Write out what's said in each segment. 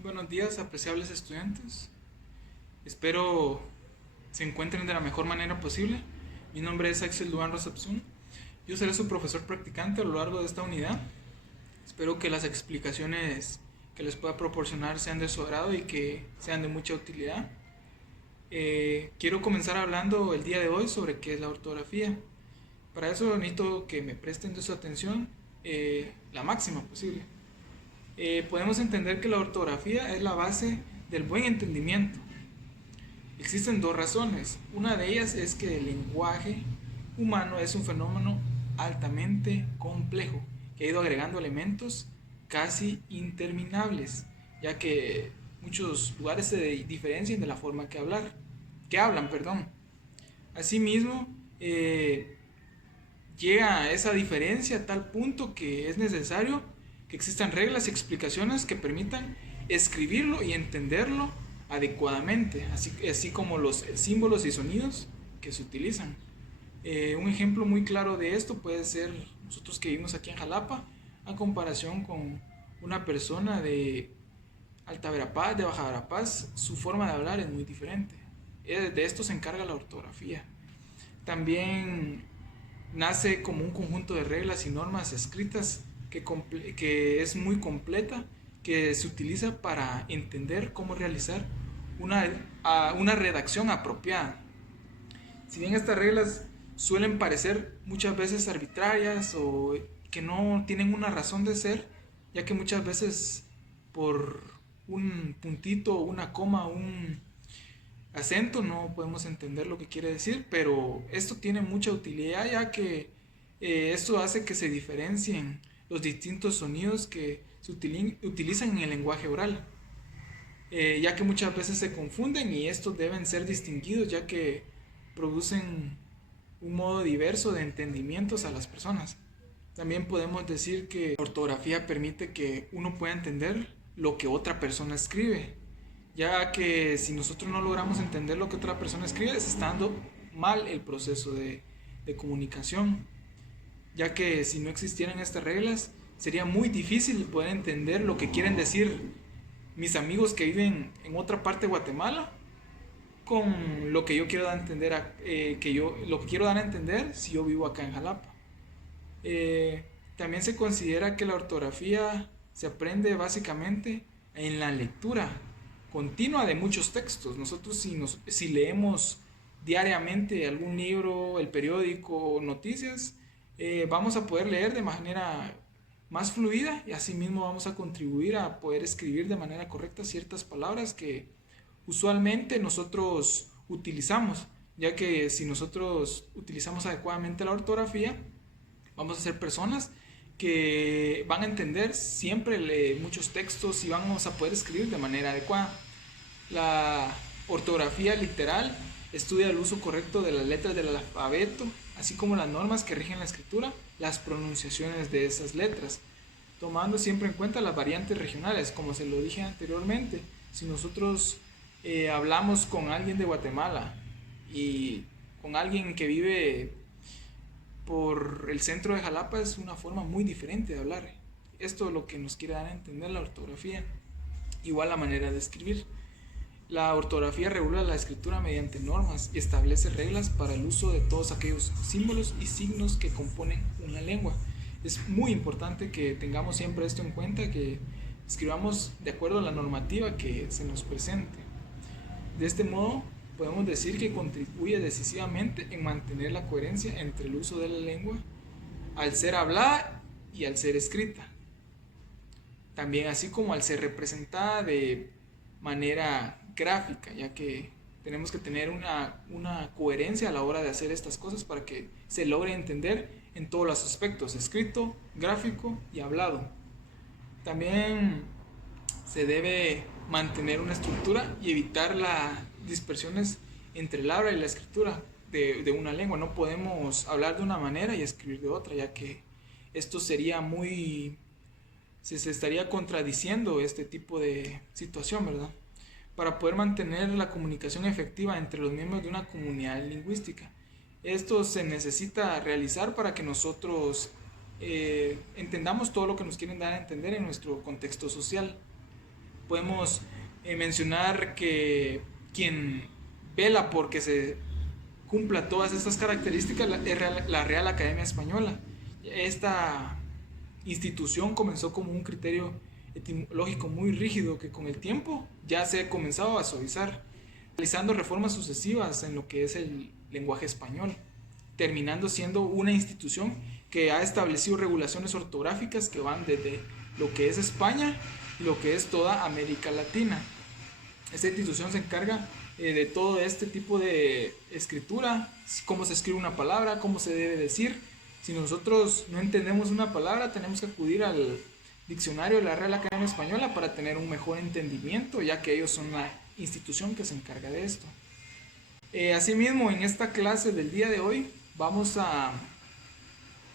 Muy buenos días, apreciables estudiantes. Espero se encuentren de la mejor manera posible. Mi nombre es Axel Duan Rosapsun. Yo seré su profesor practicante a lo largo de esta unidad. Espero que las explicaciones que les pueda proporcionar sean de su agrado y que sean de mucha utilidad. Quiero comenzar hablando el día de hoy sobre qué es la ortografía. Para eso necesito que me presten de su atención la máxima posible. Podemos entender que la ortografía es la base del buen entendimiento. Existen dos razones. Una de ellas es que el lenguaje humano es un fenómeno altamente complejo, que ha ido agregando elementos casi interminables, ya que muchos lugares se diferencian de la forma que hablan, perdón. Asimismo, llega a esa diferencia a tal punto que es necesario que existan reglas y explicaciones que permitan escribirlo y entenderlo adecuadamente, así como los símbolos y sonidos que se utilizan. Un ejemplo muy claro de esto puede ser nosotros que vivimos aquí en Jalapa, a comparación con una persona de Alta Verapaz, de Baja Verapaz, su forma de hablar es muy diferente. De esto se encarga la ortografía. También nace como un conjunto de reglas y normas escritas que es muy completa, que se utiliza para entender cómo realizar una redacción apropiada. Si bien estas reglas suelen parecer muchas veces arbitrarias o que no tienen una razón de ser, ya que muchas veces por un puntito, una coma, un acento no podemos entender lo que quiere decir, pero esto tiene mucha utilidad, ya que esto hace que se diferencien los distintos sonidos que se utilizan en el lenguaje oral, ya que muchas veces se confunden y estos deben ser distinguidos, ya que producen un modo diverso de entendimientos a las personas. También podemos decir que la ortografía permite que uno pueda entender lo que otra persona escribe, ya que si nosotros no logramos entender lo que otra persona escribe, se está dando mal el proceso de comunicación, ya que si no existieran estas reglas, sería muy difícil poder entender lo que quieren decir mis amigos que viven en otra parte de Guatemala con lo que yo quiero dar a entender, lo que quiero dar a entender si yo vivo acá en Jalapa. También se considera que la ortografía se aprende básicamente en la lectura continua de muchos textos. Nosotros si leemos diariamente algún libro, el periódico, noticias, vamos a poder leer de manera más fluida y asimismo vamos a contribuir a poder escribir de manera correcta ciertas palabras que usualmente nosotros utilizamos, ya que si nosotros utilizamos adecuadamente la ortografía, vamos a ser personas que van a entender siempre muchos textos y vamos a poder escribir de manera adecuada. La ortografía literal estudia el uso correcto de las letras del alfabeto, así como las normas que rigen la escritura, las pronunciaciones de esas letras, tomando siempre en cuenta las variantes regionales, como se lo dije anteriormente. Si nosotros hablamos con alguien de Guatemala y con alguien que vive por el centro de Jalapa, es una forma muy diferente de hablar. Esto es lo que nos quiere dar a entender la ortografía. Igual la manera de escribir. La ortografía regula la escritura mediante normas y establece reglas para el uso de todos aquellos símbolos y signos que componen una lengua. Es muy importante que tengamos siempre esto en cuenta, que escribamos de acuerdo a la normativa que se nos presente. De este modo, podemos decir que contribuye decisivamente en mantener la coherencia entre el uso de la lengua al ser hablada y al ser escrita. También así como al ser representada de manera gráfica, ya que tenemos que tener una coherencia a la hora de hacer estas cosas para que se logre entender en todos los aspectos, escrito, gráfico y hablado. También se debe mantener una estructura y evitar las dispersiones entre el habla y la escritura de una lengua. No podemos hablar de una manera y escribir de otra, ya que esto sería se estaría contradiciendo este tipo de situación, ¿verdad? Para poder mantener la comunicación efectiva entre los miembros de una comunidad lingüística. Esto se necesita realizar para que nosotros entendamos todo lo que nos quieren dar a entender en nuestro contexto social. Podemos mencionar que quien vela porque se cumpla todas estas características es la Real Academia Española. Esta institución comenzó como un criterio etimológico muy rígido que con el tiempo ya se ha comenzado a suavizar, realizando reformas sucesivas en lo que es el lenguaje español, terminando siendo una institución que ha establecido regulaciones ortográficas que van desde lo que es España y lo que es toda América Latina. Esta institución se encarga de todo este tipo de escritura, cómo se escribe una palabra, cómo se debe decir. Si nosotros no entendemos una palabra, tenemos que acudir al diccionario de la Real Academia Española para tener un mejor entendimiento, ya que ellos son la institución que se encarga de esto. Asimismo, en esta clase del día de hoy vamos a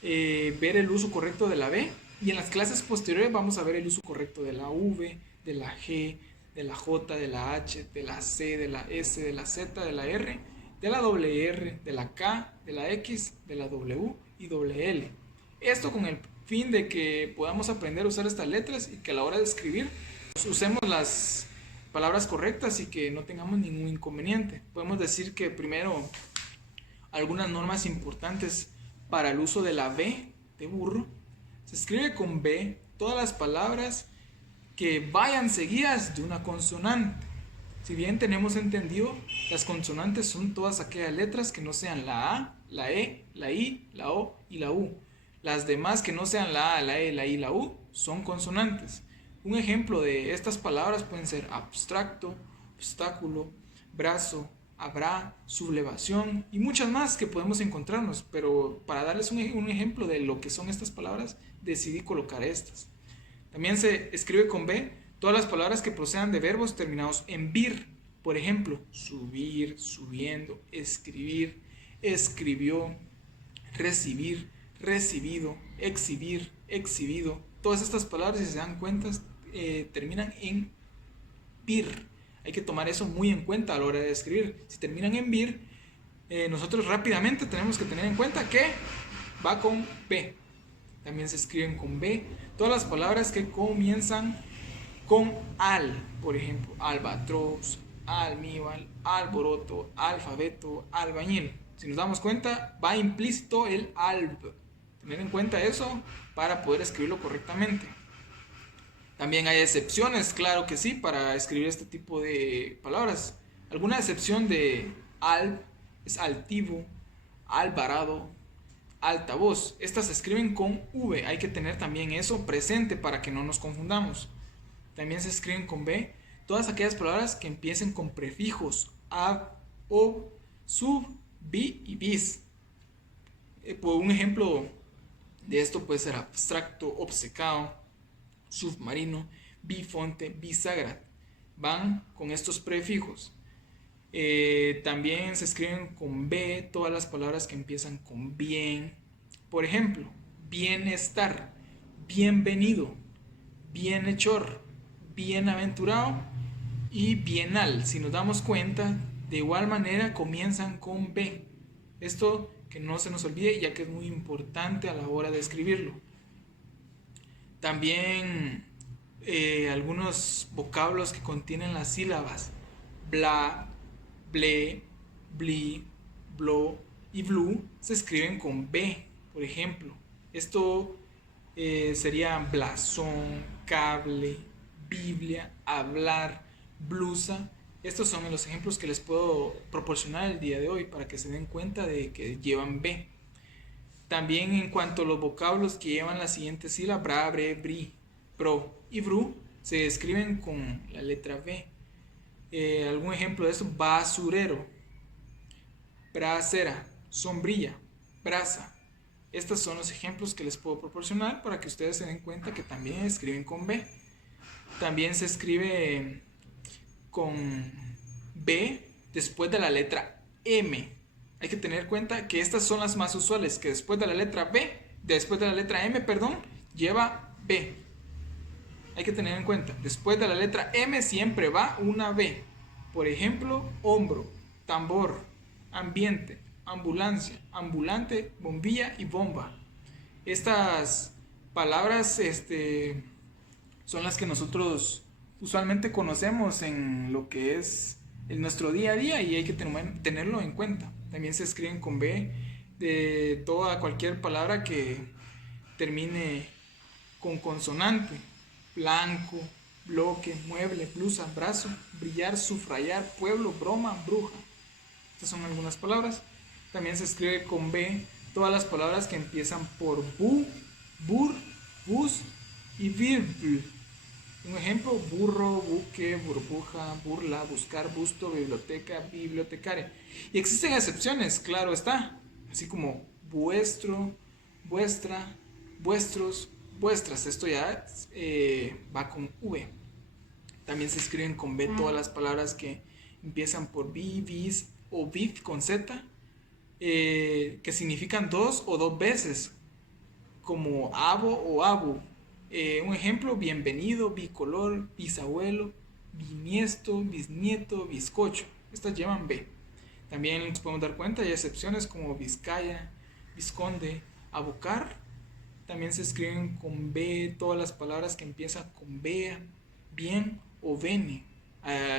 ver el uso correcto de la B, y en las clases posteriores vamos a ver el uso correcto de la V, de la G, de la J, de la H, de la C, de la S, de la Z, de la R, de la doble R, de la K, de la X, de la W y doble L. Esto con el fin de que podamos aprender a usar estas letras y que a la hora de escribir usemos las palabras correctas y que no tengamos ningún inconveniente. Podemos decir que primero algunas normas importantes para el uso de la B de burro. Se escribe con B todas las palabras que vayan seguidas de una consonante. Si bien tenemos entendido, las consonantes son todas aquellas letras que no sean la A, la E, la I, la O y la U. Las demás que no sean la A, la E, la I, la U son consonantes. Un ejemplo de estas palabras pueden ser abstracto, obstáculo, brazo, habrá, sublevación y muchas más que podemos encontrarnos, pero para darles un ejemplo de lo que son estas palabras, decidí colocar estas. También se escribe con B todas las palabras que procedan de verbos terminados en vir. Por ejemplo, subir, subiendo, escribir, escribió, recibir, recibido, exhibir, exhibido. Todas estas palabras, si se dan cuenta, terminan en vir. Hay que tomar eso muy en cuenta a la hora de escribir. Si terminan en vir, nosotros rápidamente tenemos que tener en cuenta que va con B. También se escriben con B todas las palabras que comienzan con al. Por ejemplo, albatros, almíbar, alboroto, alfabeto, albañil. Si nos damos cuenta, va implícito el alb. Tener en cuenta eso para poder escribirlo correctamente. También hay excepciones, claro que sí, para escribir este tipo de palabras. Alguna excepción de alb es altivo, alvarado, altavoz. Estas se escriben con V. Hay que tener también eso presente para que no nos confundamos. También se escriben con B todas aquellas palabras que empiecen con prefijos ab, ob, sub, bi y bis. Por un ejemplo de esto puede ser abstracto, obcecado, submarino, bifonte, bisagra. Van con estos prefijos. También se escriben con B todas las palabras que empiezan con bien. Por ejemplo, bienestar, bienvenido, bienhechor, bienaventurado y bienal. Si nos damos cuenta, de igual manera comienzan con B. Esto que no se nos olvide, ya que es muy importante a la hora de escribirlo. También algunos vocablos que contienen las sílabas bla, ble, bli, blo y blu se escriben con B. Por ejemplo, esto sería blasón, cable, Biblia, hablar, blusa. Estos son los ejemplos que les puedo proporcionar el día de hoy para que se den cuenta de que llevan B. También en cuanto a los vocablos que llevan la siguiente sílaba, bra, bre, bri, pro y bru, se escriben con la letra B. Algún ejemplo de esto: basurero, bracera, sombrilla, brasa. Estos son los ejemplos que les puedo proporcionar para que ustedes se den cuenta que también escriben con B. También se escribe con B después de la letra M. Hay que tener en cuenta que estas son las más usuales, que después de la letra M, lleva B. Hay que tener en cuenta, después de la letra M siempre va una B. Por ejemplo, hombro, tambor, ambiente, ambulancia, ambulante, bombilla y bomba. Estas palabras son las que nosotros usualmente conocemos en lo que es en nuestro día a día y hay que tenerlo en cuenta. También se escriben con B de toda cualquier palabra que termine con consonante: blanco, bloque, mueble, blusa, brazo, brillar, sufrayar, pueblo, broma, bruja. Estas son algunas palabras. También se escribe con B todas las palabras que empiezan por bu, bur, bus y virbl. Un ejemplo: burro, buque, burbuja, burla, buscar, busto, biblioteca, bibliotecaria. Y existen excepciones, claro está, así como vuestro, vuestra, vuestros, vuestras. Esto ya va con V. También se escriben con B todas las palabras que empiezan por bi, bis o vid con Z, que significan dos o dos veces, como abo o abu. Un ejemplo: bienvenido, bicolor, bisabuelo, bisnieto, bisnieto, bizcocho. Estas llevan B. También nos podemos dar cuenta, hay excepciones como Vizcaya, Vizconde, abocar. También se escriben con B todas las palabras que empiezan con bea, bien o bene.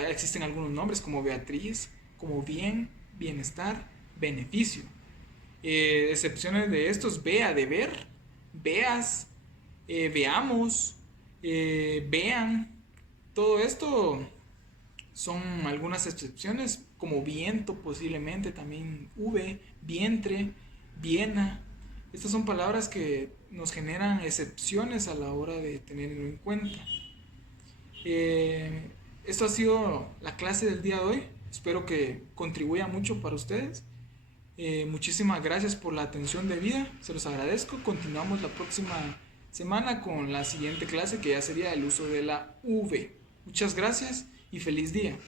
Existen algunos nombres como Beatriz, como bien, bienestar, beneficio. Excepciones de estos: vea, de ver, veas, veamos, vean. Todo esto son algunas excepciones, como viento posiblemente, también V, vientre, Viena. Estas son palabras que nos generan excepciones a la hora de tenerlo en cuenta. Esto ha sido la clase del día de hoy. Espero que contribuya mucho para ustedes. Muchísimas gracias por la atención debida. Se los agradezco. Continuamos la próxima semana con la siguiente clase, que ya sería el uso de la V. Muchas gracias y feliz día.